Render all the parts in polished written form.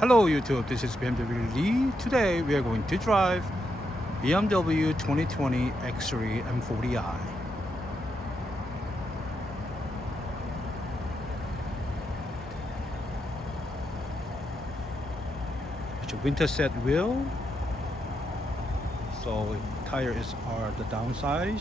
Hello YouTube, this is BMW Lee. Today we are going to drive BMW 2020 X3 M40i. It's a winter set wheel, so tires are the downsized.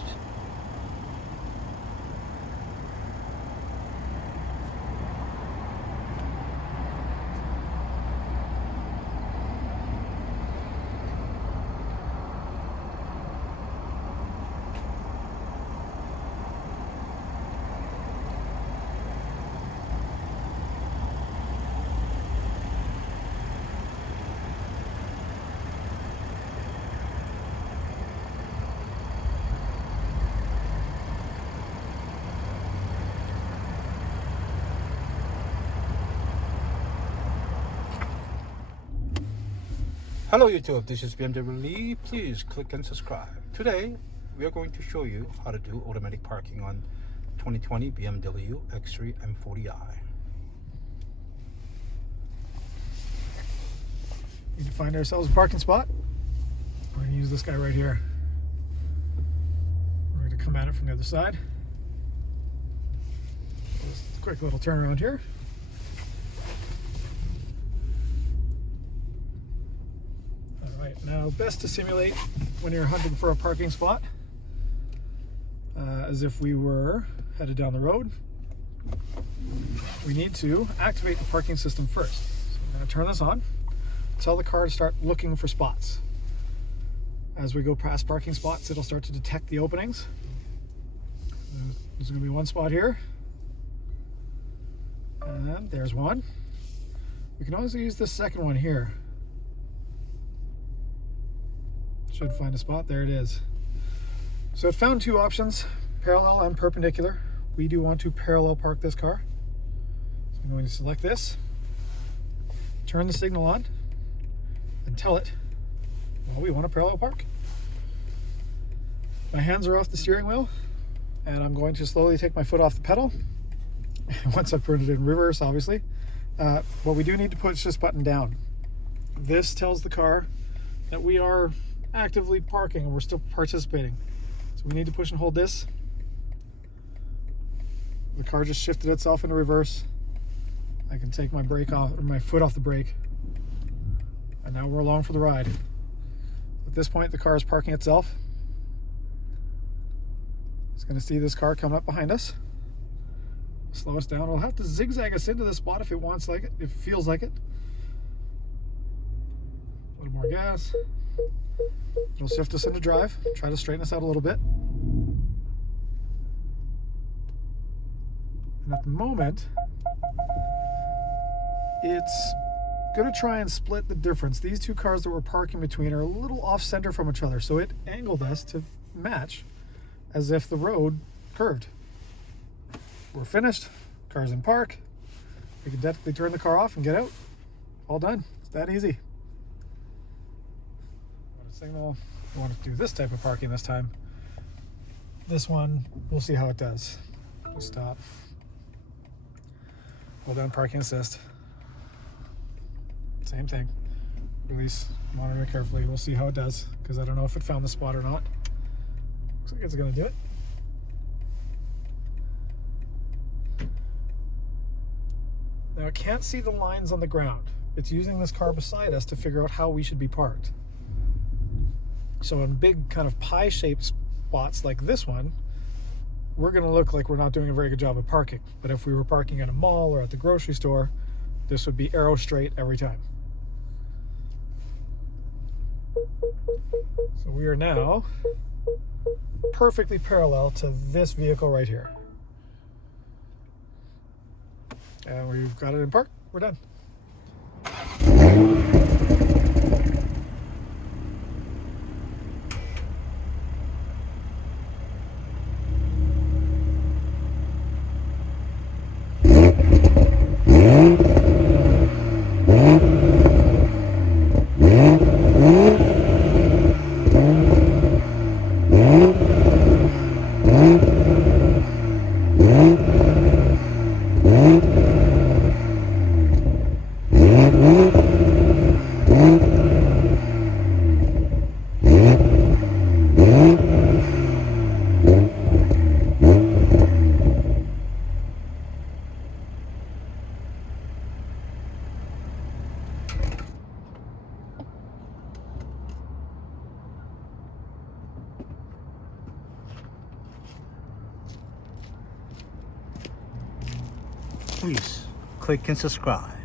Hello YouTube, this is BMW Lee. Please click and subscribe. Today we are going to show you how to do automatic parking on 2020 BMW X3 M40i. We need to find ourselves a parking spot. We're going to use this guy right here. We're going to come at it from the other side. Just a quick little turnaround here. Alright, now best to simulate when you're hunting for a parking spot as if we were headed down the road. We need to activate the parking system first. So I'm going to turn this on. Tell the car to start looking for spots. As we go past parking spots, it'll start to detect the openings. There's going to be one spot here. And there's one. We can also use this second one here. Should find a spot. There it is. So it found two options, parallel and perpendicular. We do want to parallel park this car. So I'm going to select this, turn the signal on, and tell it, well, we want to parallel park. My hands are off the steering wheel, and I'm going to slowly take my foot off the pedal. Once I've put it in reverse, obviously. What we do need to push this button down. This tells the car that we are actively parking and we're still participating. So we need to push and hold this. The car just shifted itself into reverse. I can take my brake off, or my foot off the brake. And now we're along for the ride. At this point, the car is parking itself. It's going to see this car coming up behind us. Slow us down. It'll have to zigzag us into this spot if it wants like it, if it feels like it. A little more gas. It'll shift us into drive. Try to straighten us out a little bit. And at the moment, it's going to try and split the difference. These two cars that we're parking between are a little off center from each other, so it angled us to match as if the road curved. We're finished. Car's in park. We can definitely turn the car off and get out. All done. It's that easy. Signal. We want to do this type of parking this time. This one, we'll see how it does. We'll stop. Hold down parking assist. Same thing. Release, monitor it carefully. We'll see how it does, because I don't know if it found the spot or not. Looks like it's going to do it. Now it can't see the lines on the ground. It's using this car beside us to figure out how we should be parked. So in big kind of pie-shaped spots like this one, we're going to look like we're not doing a very good job of parking. But if we were parking at a mall or at the grocery store, this would be arrow straight every time. So we are now perfectly parallel to this vehicle right here. And we've got it in park. We're done. please click and subscribe.